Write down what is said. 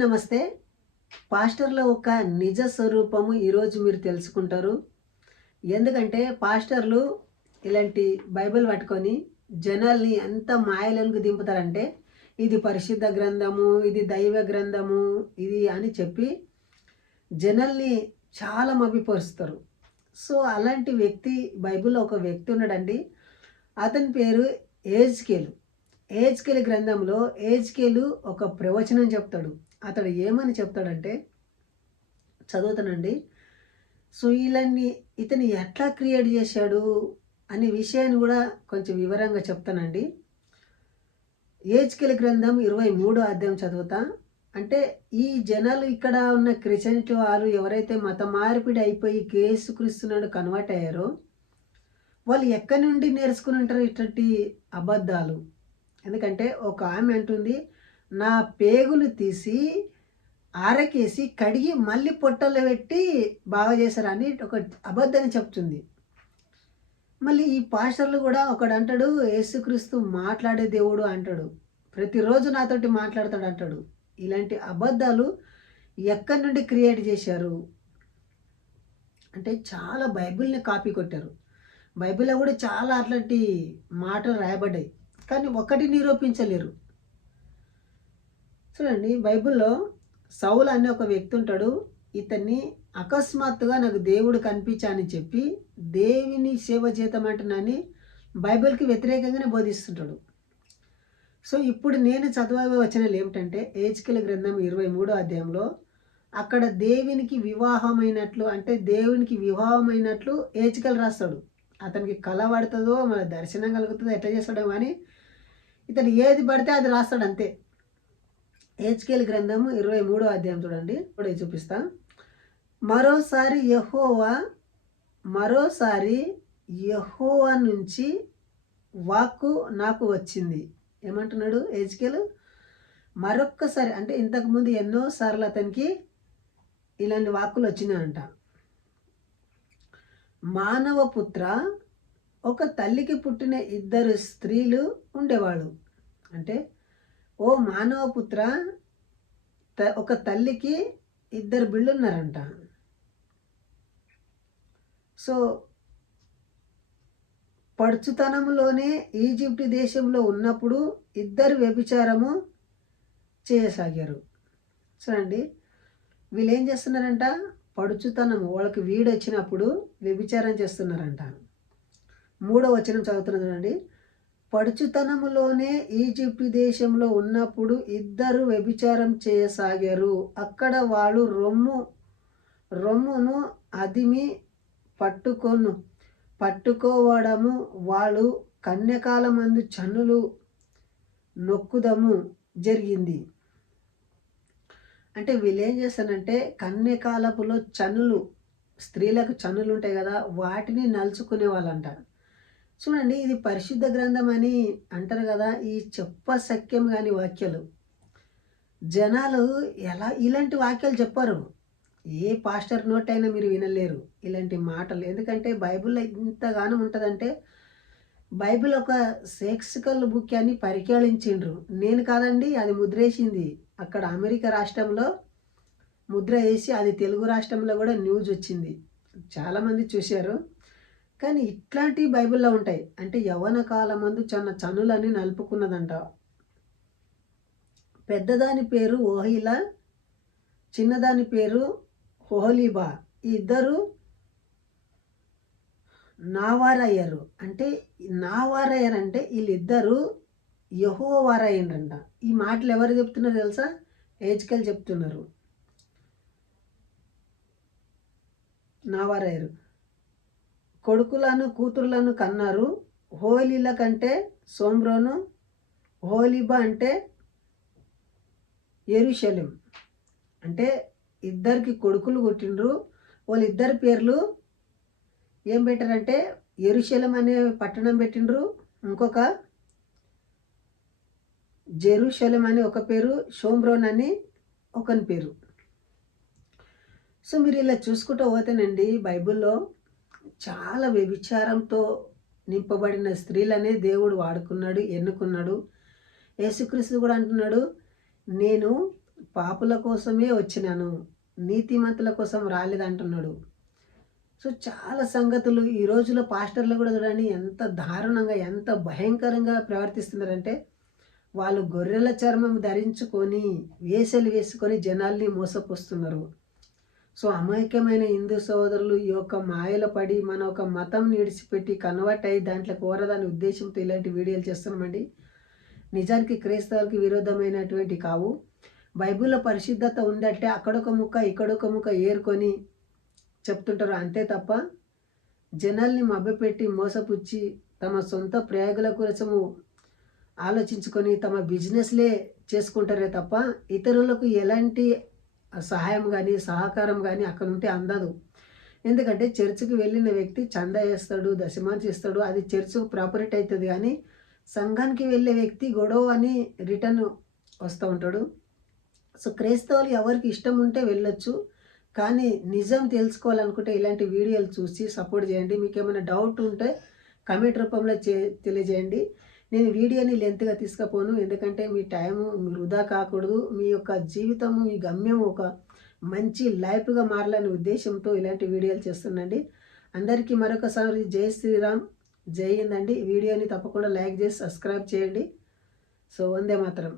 నమస్తే. పాస్టర్‌ల ఒక నిజ స్వరూపము ఈరోజు మీరు తెలుసుకుంటారు. ఎందుకంటే పాస్టర్‌లు ఇలాంటి బైబిల్ పట్టుకొని జనాల్ని ఎంత మాయలోనికి దింపుతారంటే, ఇది పరిశుద్ధ గ్రంథము, ఇది దైవ గ్రంథము, ఇది అని చెప్పి జనాల్ని చాలా మభ్యపరుస్తారు. సో, అలాంటి వ్యక్తి బైబిల్‌లో ఒక వ్యక్తి ఉన్నాడండి. అతని పేరు యెహెజ్కేలు. యెహెజ్కేలు గ్రంథంలో యెహెజ్కేలు ఒక ప్రవచనం చెప్తాడు. అతడు ఏమని చెప్తాడంటే చదువుతానండి. సో, ఇతను ఎట్లా క్రియేట్ చేశాడు అనే విషయాన్ని కూడా కొంచెం వివరంగా చెప్తానండి. యెహెజ్కేలు గ్రంథం 23 అధ్యాయం చదువుతా. అంటే ఈ జనాలు ఇక్కడ ఉన్న క్రిస్టియానిటీ వాళ్ళు ఎవరైతే మత మార్పిడి అయిపోయి యేసుక్రీస్తునాడు కన్వర్ట్ అయ్యారో, వాళ్ళు ఎక్కడి నుండి నేర్చుకుని ఉంటారు ఇట్లాంటి అబద్ధాలు. ఎందుకంటే ఒక ఆమె అంటుంది, నా పేగులు తీసి ఆరకేసి కడిగి మళ్ళీ పొట్టలో పెట్టి బాగా చేశారని ఒక అబద్ధాన్ని చెప్తుంది. మళ్ళీ ఈ పాస్టర్లు కూడా ఒకడు అంటాడు, యేసుక్రీస్తు మాట్లాడే దేవుడు అంటాడు, ప్రతిరోజు నాతోటి మాట్లాడతాడు అంటాడు. ఇలాంటి అబద్ధాలు ఎక్కడి నుండి క్రియేట్ చేశారు అంటే చాలా బైబిల్ని కాపీ కొట్టారు. బైబిల్లో కూడా చాలా అట్లాంటి మాటలు రాయబడ్డాయి, కానీ ఒకటి నిరూపించలేరు. చూడండి, బైబిల్లో సౌలు అనే ఒక వ్యక్తి ఉంటాడు. ఇతన్ని అకస్మాత్తుగా నాకు దేవుడు కనిపించాని చెప్పి దేవుని సేవ చేతమంటున్నాని బైబిల్కి వ్యతిరేకంగానే బోధిస్తుంటాడు. సో, ఇప్పుడు నేను చదవబోయే వచనాలు ఏమిటంటే యెహెజ్కేలు గ్రంథం 23 అధ్యాయంలో అక్కడ దేవునికి వివాహమైనట్లు అంటే దేవునికి వివాహమైనట్లు యెహెజ్కేలు రాస్తాడు. అతనికి కల పడుతుందో మన దర్శనం కలుగుతుందో ఎట్లా చేస్తాడో కానీ ఇతను ఏది పడితే అది రాస్తాడు అంతే. యెహెజ్కేలు గ్రంథం 23 అధ్యాయం చూడండి, ఇప్పుడు చూపిస్తా. మరోసారి యెహోవా నుంచి వాక్కు నాకు వచ్చింది. ఏమంటున్నాడు యెహెజ్కేలు? మరొక్కసారి అంటే ఇంతకుముందు ఎన్నోసార్లు అతనికి ఇలాంటి వాక్కులు వచ్చినాయంట. మానవ పుత్ర, ఒక తల్లికి పుట్టిన ఇద్దరు స్త్రీలు ఉండేవాళ్ళు. అంటే ఓ మానవ పుత్ర, ఒక తల్లికి ఇద్దరు బిళ్ళున్నారంట. సో, పడుచుతనంలోనే ఈజిప్ట్ దేశంలో ఉన్నప్పుడు ఇద్దరు వ్యభిచారము చేయసాగారు. చూడండి, వీళ్ళు ఏం చేస్తున్నారంట, పడుచుతనము వాళ్ళకి వీడొచ్చినప్పుడు వ్యభిచారం చేస్తున్నారంట. 3వ వచనం చదువుతున్నారు చూడండి. పడుచుతనములోనే ఈజిప్టు దేశంలో ఉన్నప్పుడు ఇద్దరు వ్యభిచారం చేయసాగారు. అక్కడ వాళ్ళు రొమ్మును అదిమి పట్టుకోవడము, వాళ్ళు కన్యకాలమందు చన్నులు నొక్కుదము జరిగింది. అంటే వీళ్ళు ఏం చేస్తారంటే కన్యకాలపులో చన్నులు, స్త్రీలకు చన్నులు ఉంటాయి కదా, వాటిని నలుచుకునే వాళ్ళంట. చూడండి, ఇది పరిశుద్ధ గ్రంథం అని అంటారు కదా, ఈ చెప్పసఖ్యం కాని వాక్యాలు జనాలు ఎలా ఇలాంటి వాక్యాలు చెప్పారు. ఏ పాస్టర్ నోట్ అయినా మీరు వినలేరు ఇలాంటి మాటలు. ఎందుకంటే బైబిల్లో ఇంతగానం ఉంటుందంటే బైబిల్ ఒక సెక్సికల్ బుక్ అని పరికేళించిండ్రు. నేను కాదండి, అది ముద్రేసింది అక్కడ అమెరికా రాష్ట్రంలో ముద్ర వేసి అది తెలుగు రాష్ట్రంలో కూడా న్యూస్ వచ్చింది, చాలామంది చూశారు. కానీ ఇట్లాంటివి బైబిల్లో ఉంటాయి. అంటే యవ్వన కాలమందు చనులని నలుపుకున్నదంట. పెద్దదాని పేరు ఓహిలా, చిన్నదాని పేరు ఓహలీబా. ఈ ఇద్దరు నావారయ్యారు. అంటే నావారయ్యారు అంటే వీళ్ళిద్దరు యెహోవారయ్యండ్రంట. ఈ మాటలు ఎవరు చెప్తున్నారు తెలుసా? యెహెజ్కేలు చెప్తున్నారు. నావారయ్యారు. కొడుకులను కూతుర్లను కన్నారు. హోలీల కంటే సోమ్రోను, ఓహలీబా అంటే యెరూషలేం. అంటే ఇద్దరికి కొడుకులు పుట్టిండ్రు. వాళ్ళిద్దరి పేర్లు ఏం పెట్టారంటే యెరూషలేం అనే పట్టణం పెట్టిండ్రు, ఇంకొక జెరూషలేం అని ఒక పేరు, షోమ్రోన్ అని ఒకని పేరు. సో, మీరు ఇలా చూసుకుంటూ పోతేనండి బైబిల్లో చాలా వ్యభిచారంతో నింపబడిన స్త్రీలనే దేవుడు వాడుకున్నాడు, ఎన్నుకున్నాడు. యేసుక్రీస్తు కూడా అంటున్నాడు, నేను పాపుల కోసమే వచ్చినాను, నీతిమంతుల కోసం రాలేదంటున్నాడు. సో చాలా సంగతులు ఈ రోజుల్లో పాస్టర్లు కూడా చూడండి ఎంత దారుణంగా, ఎంత భయంకరంగా ప్రవర్తిస్తున్నారంటే, వాళ్ళు గొర్రెల చర్మం ధరించుకొని, వేషాలు వేసుకొని జనాల్ని మోసపుస్తున్నారు. సో అమాయకమైన హిందూ సోదరులు ఈ యొక్క మాయలో పడి మన ఒక మతం విడిచిపెట్టి కన్వర్ట్ అయ్యి దాంట్లో కోరదాని ఉద్దేశంతో ఇలాంటి వీడియోలు చేస్తున్నామండి. నిజానికి క్రైస్తవులకి విరోధమైనటువంటి కావు. బైబిల్లో పరిశుద్ధత ఉందంటే అక్కడొక ముక్క ఇక్కడొక ముక్క ఏరుకొని చెప్తుంటారు అంతే తప్ప, జనాల్ని మభ్యపెట్టి మోసపుచ్చి తమ సొంత ప్రయోగాల కోసము ఆలోచించుకొని తమ బిజినెస్లే చేసుకుంటారే తప్ప ఇతరులకు ఎలాంటి సహాయం కానీ సహకారం కానీ అక్కడ ఉంటే అందదు. ఎందుకంటే చర్చికి వెళ్ళిన వ్యక్తి చందా వేస్తాడు, దశమాంశ ఇస్తాడు, అది చర్చ్ ప్రాపర్టీ అవుతుంది. కానీ సంఘానికి వెళ్ళే వ్యక్తి గొడవ అని రిటర్న్ వస్తూ ఉంటాడు. సో క్రైస్తవులు ఎవరికి ఇష్టం ఉంటే వెళ్ళొచ్చు, కానీ నిజం తెలుసుకోవాలనుకుంటే ఇలాంటి వీడియోలు చూసి సపోర్ట్ చేయండి. మీకు ఏమైనా డౌట్ ఉంటే కమెంట్ రూపంలో తెలియజేయండి. నేను వీడియోని లెంత్గా తీసుకుపోను, ఎందుకంటే మీ టైము వృధా కాకూడదు. మీ యొక్క జీవితము, మీ గమ్యం ఒక మంచి లైఫ్గా మారాలనే ఉద్దేశంతో ఇలాంటి వీడియోలు చేస్తున్నాండి. అందరికీ మరొకసారి జై శ్రీరామ్, జై హింద్ అండి. వీడియోని తప్పకుండా లైక్ చేసి సబ్స్క్రైబ్ చేయండి. సో వందే మాతరం.